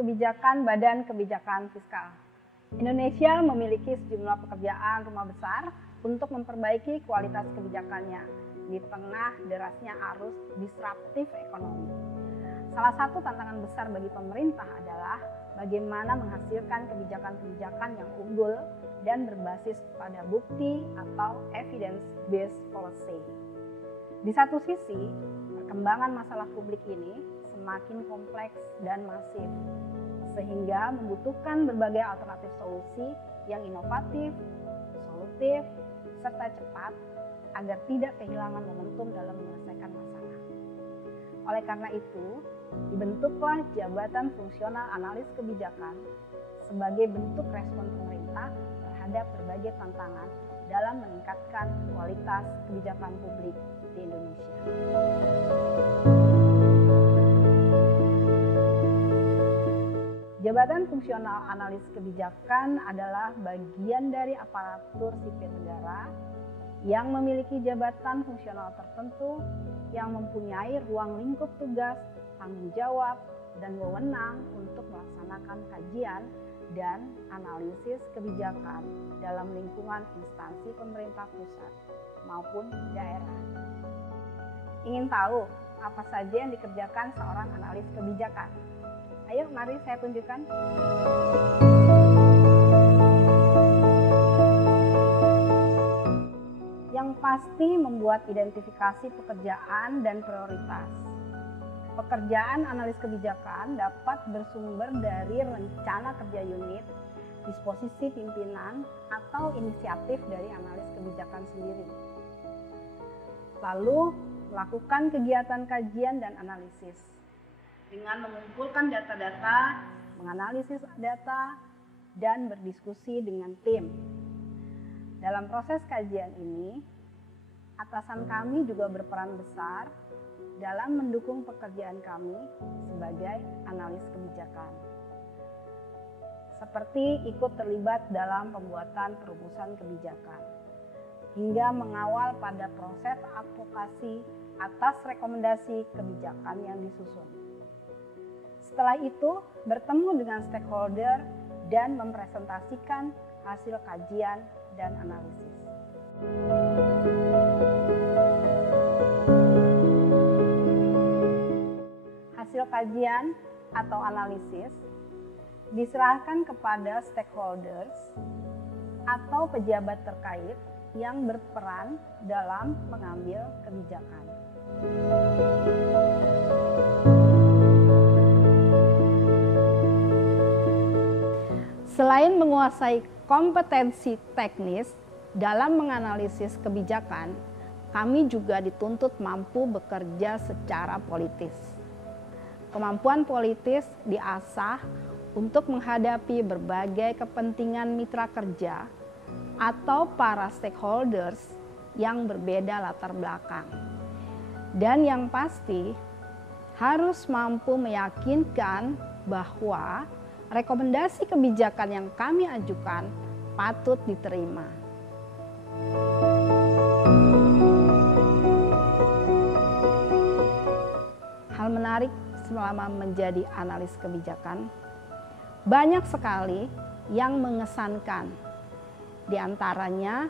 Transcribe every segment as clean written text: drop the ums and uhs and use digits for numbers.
kebijakan Badan Kebijakan Fiskal. Indonesia memiliki sejumlah pekerjaan rumah besar untuk memperbaiki kualitas kebijakannya di tengah derasnya arus disruptif ekonomi. Salah satu tantangan besar bagi pemerintah adalah bagaimana menghasilkan kebijakan-kebijakan yang unggul dan berbasis pada bukti atau evidence-based policy. Di satu sisi, perkembangan masalah publik ini semakin kompleks dan masif, sehingga membutuhkan berbagai alternatif solusi yang inovatif, solutif, serta cepat agar tidak kehilangan momentum dalam menyelesaikan masalah. Oleh karena itu, dibentuklah Jabatan Fungsional Analis Kebijakan sebagai bentuk respon pemerintah terhadap berbagai tantangan dalam meningkatkan kualitas kebijakan publik di Indonesia. Jabatan Fungsional Analis Kebijakan adalah bagian dari aparatur sipil negara yang memiliki jabatan fungsional tertentu yang mempunyai ruang lingkup tugas, tanggung jawab, dan wewenang untuk melaksanakan kajian dan analisis kebijakan dalam lingkungan instansi pemerintah pusat maupun daerah. Ingin tahu apa saja yang dikerjakan seorang analis kebijakan? Ayo, mari saya tunjukkan. Yang pasti membuat identifikasi pekerjaan dan prioritas. Pekerjaan analis kebijakan dapat bersumber dari rencana kerja unit, disposisi pimpinan, atau inisiatif dari analis kebijakan sendiri. Lalu, melakukan kegiatan kajian dan analisis dengan mengumpulkan data-data, menganalisis data, dan berdiskusi dengan tim. Dalam proses kajian ini, atasan kami juga berperan besar dalam mendukung pekerjaan kami sebagai analis kebijakan. Seperti ikut terlibat dalam pembuatan perumusan kebijakan, hingga mengawal pada proses advokasi atas rekomendasi kebijakan yang disusun. Setelah itu, bertemu dengan stakeholder dan mempresentasikan hasil kajian dan analisis. Hasil kajian atau analisis diserahkan kepada stakeholders atau pejabat terkait yang berperan dalam mengambil kebijakan. Selain menguasai kompetensi teknis dalam menganalisis kebijakan, kami juga dituntut mampu bekerja secara politis. Kemampuan politis diasah untuk menghadapi berbagai kepentingan mitra kerja atau para stakeholders yang berbeda latar belakang. Dan yang pasti, harus mampu meyakinkan bahwa rekomendasi kebijakan yang kami ajukan patut diterima. Hal menarik selama menjadi analis kebijakan, banyak sekali yang mengesankan. Di antaranya,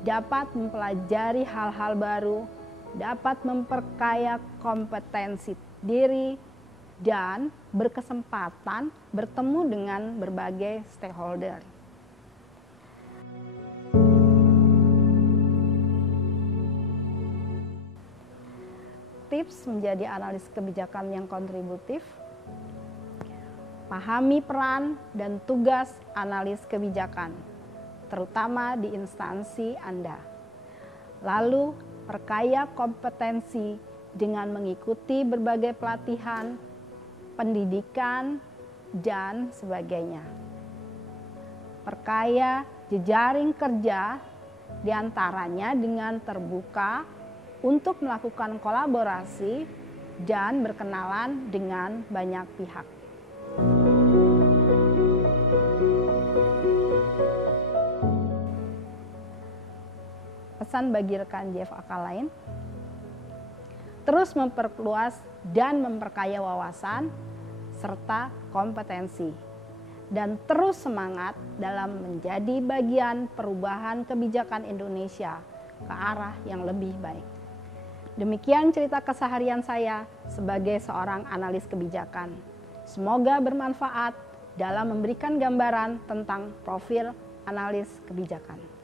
dapat mempelajari hal-hal baru, dapat memperkaya kompetensi diri, dan berkesempatan bertemu dengan berbagai stakeholder. Tips menjadi analis kebijakan yang kontributif: pahami peran dan tugas analis kebijakan, terutama di instansi Anda. Lalu, perkaya kompetensi dengan mengikuti berbagai pelatihan, pendidikan, dan sebagainya. Perkaya jejaring kerja, diantaranya dengan terbuka untuk melakukan kolaborasi dan berkenalan dengan banyak pihak. Pesan bagi rekan JFAK lain: terus memperluas dan memperkaya wawasan, serta kompetensi, dan terus semangat dalam menjadi bagian perubahan kebijakan Indonesia ke arah yang lebih baik. Demikian cerita keseharian saya sebagai seorang analis kebijakan. Semoga bermanfaat dalam memberikan gambaran tentang profil analis kebijakan.